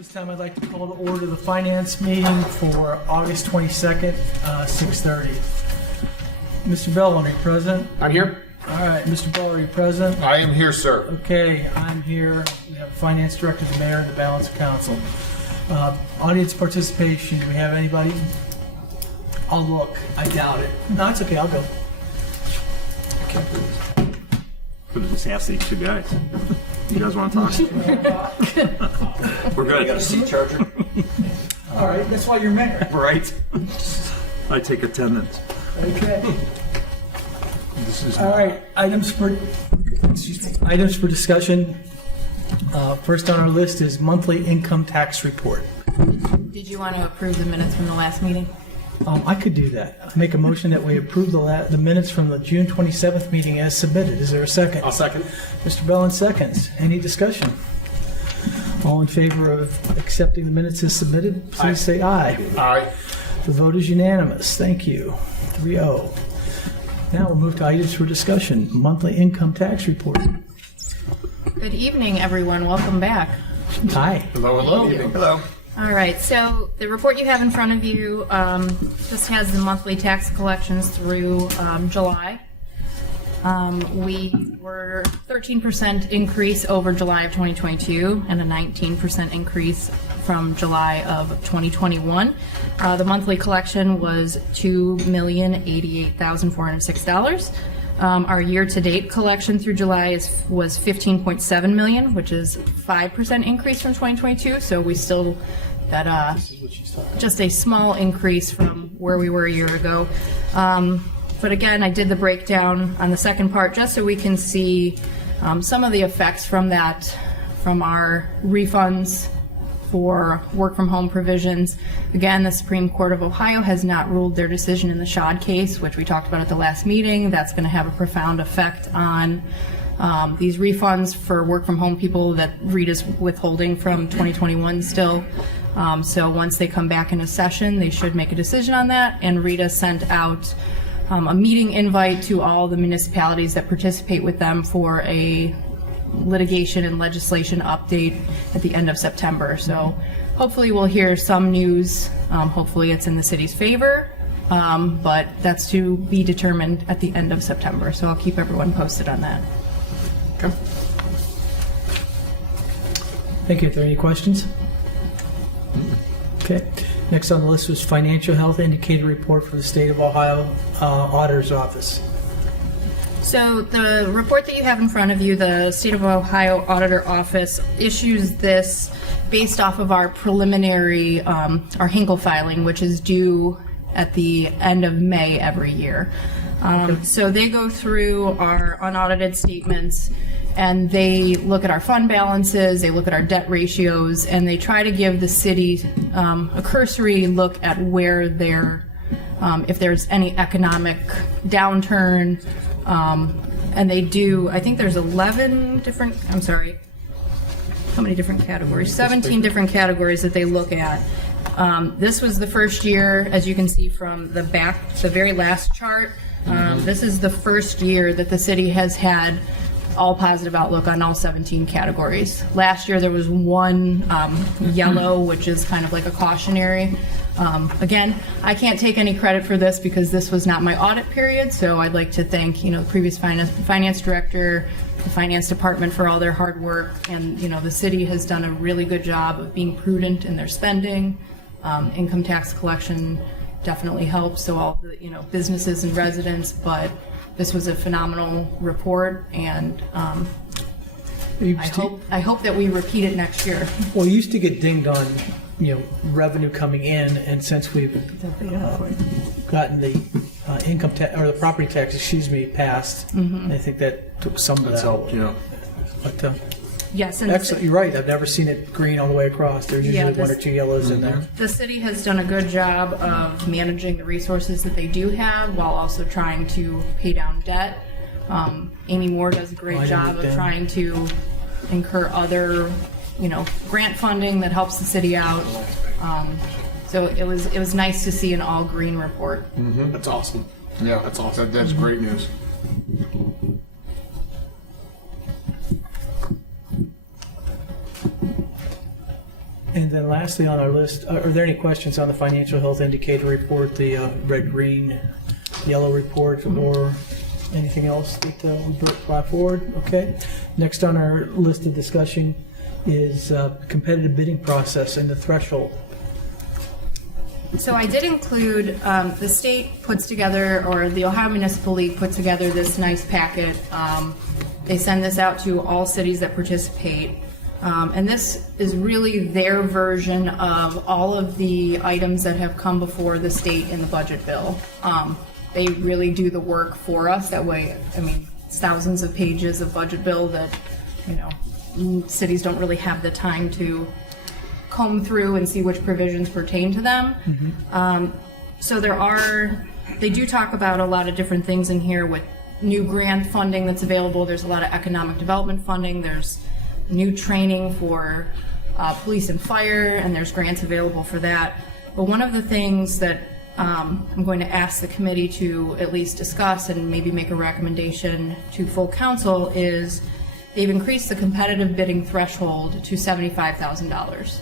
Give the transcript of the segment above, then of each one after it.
This time I'd like to call to order the finance meeting for August 22nd, 6:30. Mr. Bell, are you present? I'm here. All right, Mr. Bell, are you present? I am here, sir. Okay, I'm here. We have finance director, the mayor, and the balance of council. Audience participation, do we have anybody? I'll look. I doubt it. No, it's okay. I'll go. Could have just asked these two guys. You guys want to talk? We're good. You got a seat charger? All right, that's why you're mayor. Right. I take attendance. Okay. This is All right, items for discussion. First on our list is monthly income tax report. Did you want to approve the minutes from the last meeting? I could do that. Make a motion that we approve the minutes from the June 27th meeting as submitted. Is there a second? I'll second. Mr. Bellin seconds. Any discussion? All in favor of accepting the minutes as submitted, please say aye. Aye. The vote is unanimous. Thank you. 3-0. Now we'll move to items for discussion. Monthly income tax report. Good evening, everyone. Welcome back. Aye. Hello, hello. Evening. Hello. All right, so the report you have in front of you just has the monthly tax collections through July. We were 13% increase over July of 2022 and a 19% increase from July of 2021. The monthly collection was $2,088,406. Our year-to-date collection through July was $15.7 million, which is 5% increase from 2022. So we still just a small increase from where we were a year ago. But again, I did the breakdown on the second part just so we can see some of the effects from our refunds for work from home provisions. Again, the Supreme Court of Ohio has not ruled their decision in the Schad case, which we talked about at the last meeting. That's going to have a profound effect on these refunds for work from home people that Rita's withholding from 2021 still. So once they come back in a session, they should make a decision on that. And Rita sent out a meeting invite to all the municipalities that participate with them for a litigation and legislation update at the end of September. So hopefully we'll hear some news. Hopefully it's in the city's favor, but that's to be determined at the end of September. So I'll keep everyone posted on that. Okay. Thank you. Are there any questions? Okay. Next on the list was financial health indicator report for the State of Ohio Auditor's Office. So the report that you have in front of you, the State of Ohio Auditor Office issues this based off of our preliminary, our Hinkle filing, which is due at the end of May every year. So they go through our unaudited statements and they look at our fund balances, they look at our debt ratios, and they try to give the city a cursory look at where if there's any economic downturn. And they do, I think there's 11 different, I'm sorry, how many different categories? 17 different categories that they look at. This was the first year, as you can see from the very last chart. This is the first year that the city has had all positive outlook on all 17 categories. Last year there was one yellow, which is kind of like a cautionary. Again, I can't take any credit for this because this was not my audit period, so I'd like to thank the previous finance director, the finance department for all their hard work, and the city has done a really good job of being prudent in their spending. Income tax collection definitely helps, so all the businesses and residents, but this was a phenomenal report, and I hope that we repeat it next year. Well, you used to get dinged on, revenue coming in, and since we've gotten the income tax or the property tax, passed, I think that took some of that. That's helped, yeah. But yes, and excellent. You're right. I've never seen it green all the way across. There's usually one or two yellows in there. The city has done a good job of managing the resources that they do have while also trying to pay down debt. Amy Moore does a great job of trying to incur other, grant funding that helps the city out. So it was nice to see an all green report. Mm-hmm. That's awesome. Yeah, that's awesome. That's great news. And then lastly on our list, are there any questions on the financial health indicator report, the red, green, yellow report, or anything else that we brought forward? Okay. Next on our list of discussion is competitive bidding process and the threshold. So I did include, the state puts together, or the Ohio Municipal League puts together this nice packet. They send this out to all cities that participate. And this is really their version of all of the items that have come before the state in the budget bill. They really do the work for us. That way, I mean, it's thousands of pages of budget bill that, you know, cities don't really have the time to comb through and see which provisions pertain to them. So they do talk about a lot of different things in here with new grant funding that's available. There's a lot of economic development funding. There's new training for police and fire, and there's grants available for that. But one of the things that I'm going to ask the committee to at least discuss and maybe make a recommendation to full council is they've increased the competitive bidding threshold to $75,000.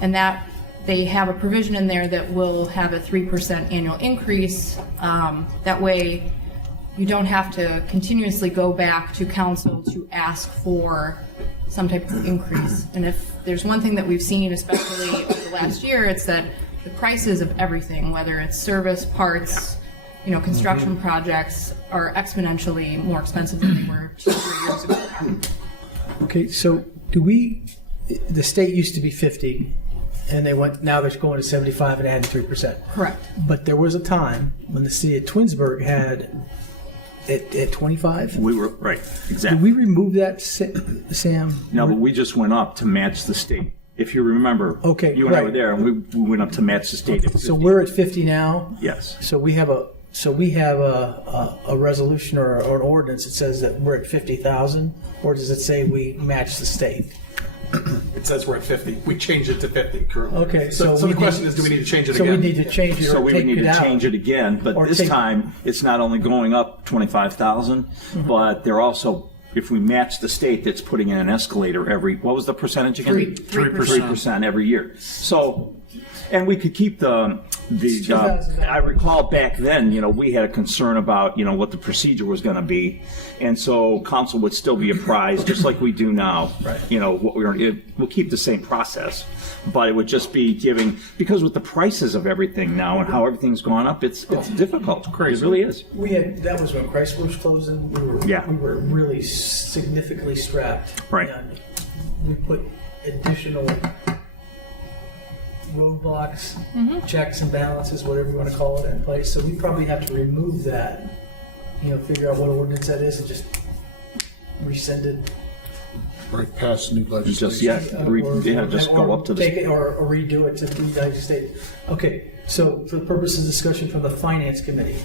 And that they have a provision in there that will have a 3% annual increase. That way you don't have to continuously go back to council to ask for some type of increase. And if there's one thing that we've seen, especially over the last year, it's that the prices of everything, whether it's service, parts, you know, construction projects, are exponentially more expensive than they were 2-3 years ago. Okay, so the state used to be 50, and now they're going to 75 and adding 3%. Correct. But there was a time when the city of Twinsburg had at 25. We were, right, Did exactly. we remove that, Sam? No, but we just went up to match the state. If you remember, Okay, you and I right. were there, and we went up to match the state. At 50. So we're at 50 now. Yes. So we have a resolution or an ordinance that says that we're at 50,000, or does it say we match the state? It says we're at 50. We changed it to 50 currently. Okay, So so the question is, do we need to change it So again? we need to change it So or we would take need it to out. change it again, but Or this take- time it's not only going up 25,000, but they're also, if we match the state, that's putting in an escalator every. What was the percentage again? 3% every year. So, and we could keep the. I recall back then, you know, we had a concern about, you know, what the procedure was going to be, and so council would still be apprised, just like we do now. Right. You know, what we'll keep the same process, but it would just be giving, because with the prices of everything now and how everything's gone up, it's difficult. Crazy. It really is. That was when Chrysler was closing. We were really significantly strapped. Right. And we put additional roadblocks, checks and balances, whatever you want to call it, in place. So we probably have to remove that, you know, figure out what ordinance that is and just rescind it. Right past new legislation. Just go up to take the. it or redo it to the United States. Okay, so for the purpose of discussion from the Finance Committee,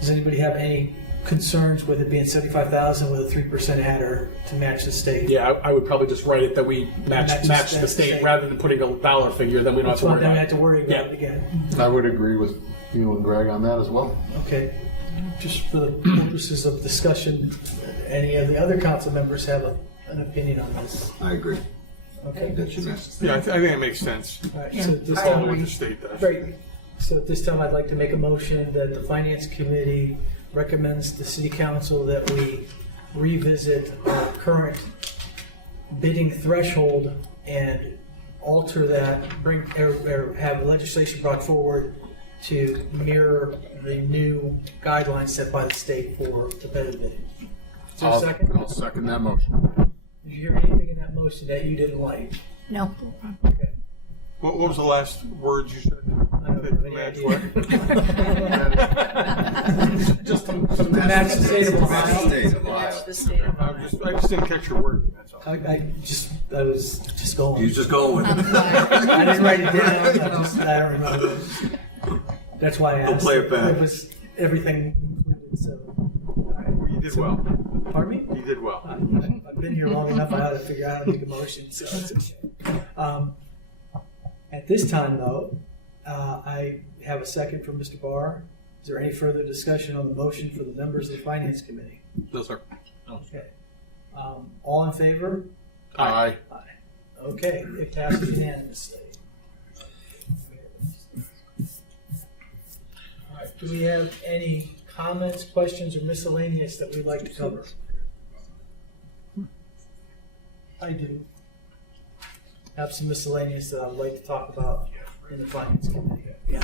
does anybody have any concerns with it being 75,000 with a 3% adder to match the state? Yeah, I would probably just write it that we match the state rather than putting a dollar figure. Then we don't have to worry about it. Have to worry about it again. I would agree with you and Greg on that as well. Okay, just for the purposes of discussion, any of the other council members have an opinion on this? I agree. Okay. That should match the state. Yeah, I think it makes sense. All right, so this Follow time, what the state does. great. So at this time, I'd like to make a motion that the Finance Committee recommends to City Council that we revisit our current bidding threshold and alter that, bring or have legislation brought forward to mirror the new guidelines set by the state for competitive bidding. Is there a second? I'll second that motion. Did you hear anything in that motion that you didn't like? No. Okay. What was the last words you said? I don't have any Match idea. Just to match the state of Ohio. State of Ohio. The state of I just didn't catch your word. That's all. I was just going. You just go with it. I didn't write it down. I don't remember. That's why I asked. play it back. It was everything included. So, You did well. pardon me. You did well. I've been here long enough. I ought to figure out how to make a motion. So it's okay. At this time, though, I have a second from Mr. Barr. Is there any further discussion on the motion for the members of the Finance Committee? No, sir. Okay. All in favor? Aye. Okay, it passes unanimously. All right, do we have any comments, questions, or miscellaneous that we'd like to cover? I do. Have some miscellaneous that I would like to talk about in the finance committee. Yeah.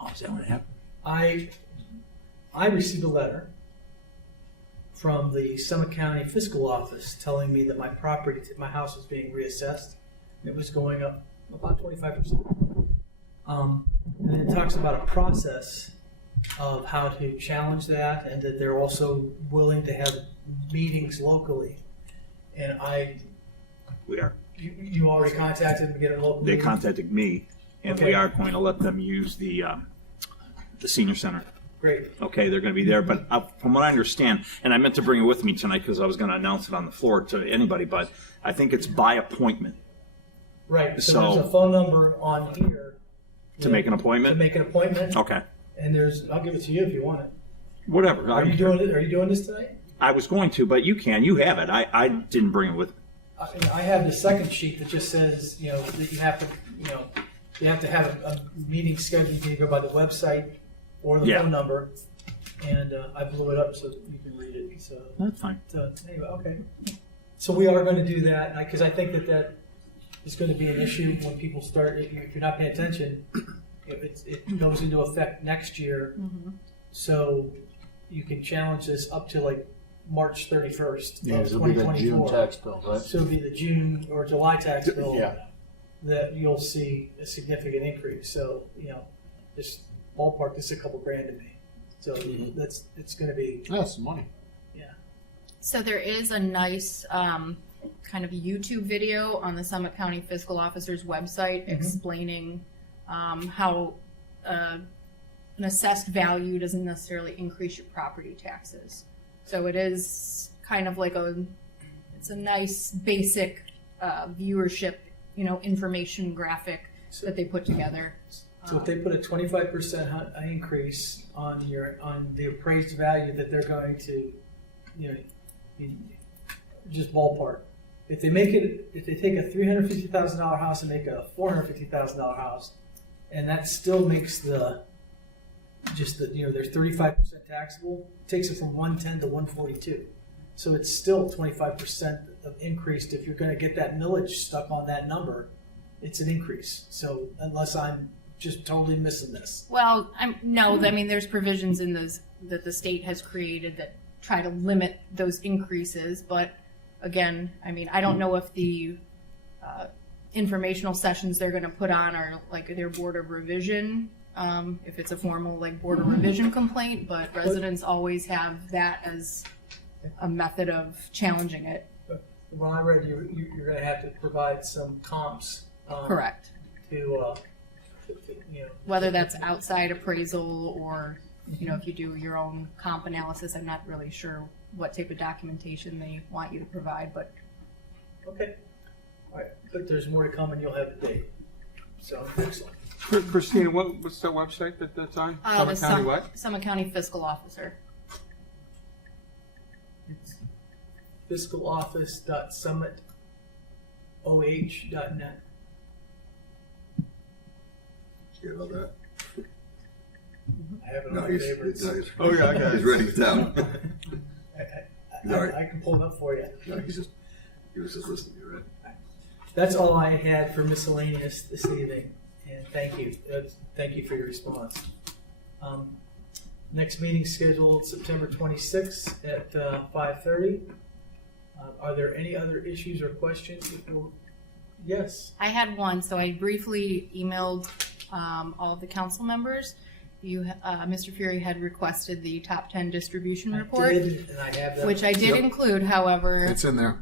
Oh, is that what happened? I received a letter from the Summit County Fiscal Office telling me that my house was being reassessed. It was going up about 25%. And it talks about a process of how to challenge that, and that they're also willing to have meetings locally. And We are. you already contacted them to get a local They meeting? contacted me, and Okay. we are going to let them use the senior center. Great. Okay, they're going to be there, but from what I understand, and I meant to bring it with me tonight because I was going to announce it on the floor to anybody, but I think it's by appointment Right. So So- there's a phone number on here to make an appointment. to make an appointment. Okay, And I'll give it to you if you want it. whatever. Are you doing it? Are you doing this tonight? I was going to, but you can. You have it. I didn't bring it with. I have the second sheet that just says, that you have to have a meeting scheduled. You can go by the website or the Yeah. phone number. And I blew it up so you can read it. So That's fine. anyway, okay. So we are going to do that because I think that is going to be an issue when people start. If you're not paying attention, it goes into effect next year. So you can challenge this up to like March 31st Yeah, of it'll be the June 2024. tax bill, right? So it'll be the June or July tax bill Yeah. that you'll see a significant increase. So, just ballpark, this is a couple grand to me. So it's going to be, That's some money. So there is a nice kind of YouTube video on the Summit County Fiscal Officer's website explaining how an assessed value doesn't necessarily increase your property taxes. So it is kind of like it's a nice basic viewership, information graphic that they put together. so if they put a 25% increase on the appraised value that they're going to, just ballpark. If they take a $350,000 house and make a $450,000 house, and that still makes there's 35% taxable, takes it from 110 to 142. So it's still 25% of increased. If you're going to get that millage stuck on that number, it's an increase. So unless I'm just totally missing this. Well, there's provisions in those that the state has created that try to limit those increases. But again, I don't know if the informational sessions they're going to put on are like their board of revision, if it's a formal board of revision complaint, but residents always have that as a method of challenging it. When I read you're going to have to provide some comps. Correct. To Whether that's outside appraisal or, if you do your own comp analysis, I'm not really sure what type of documentation they want you to provide, but. Okay. All right. But there's more to come and you'll have a date. So, excellent. Christina, what's the website that's on? The Summit County what? Summit County Fiscal Officer. It's fiscaloffice.summitoh.net. You know that? I have it on No, my he's, favorites. Oh, yeah, I got it. he's writing it down. I can pull it up for you. No, he was just listening to you, right? That's all I had for miscellaneous this evening, and thank you. Thank you for your response. Next meeting scheduled September 26th at 5:30. Are there any other issues or questions? Yes. I had one, so I briefly emailed all of the council members. Mr. Fury had requested the top 10 distribution report, I did, and I have that. which I did include. However, It's in there.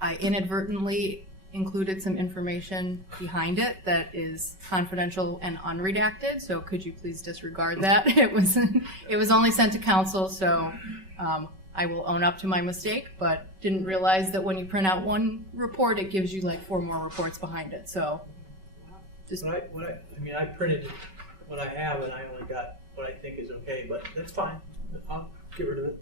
I inadvertently included some information behind it that is confidential and unredacted. So could you please disregard that? It was only sent to council, so I will own up to my mistake, but didn't realize that when you print out one report, it gives you 4 more reports behind it. So just I printed what I have, and I only got what I think is okay, but that's fine. I'll get rid of it.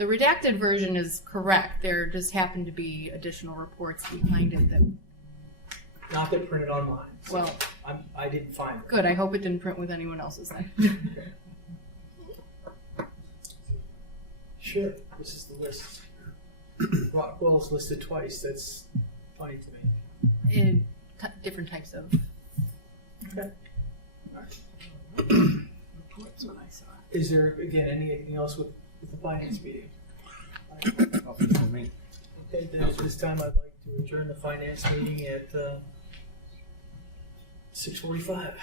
The redacted version is correct. There just happened to be additional reports behind it that, Not that printed on mine. So well, I didn't find it. good. I hope it didn't print with anyone else's then. Sure, this is the list. Rockwell's listed twice. That's funny to me. In different types of. Okay. Is there, again, anything else with the finance meeting? Nothing for me. Okay, then at this time, I'd like to adjourn the finance meeting at 6:45.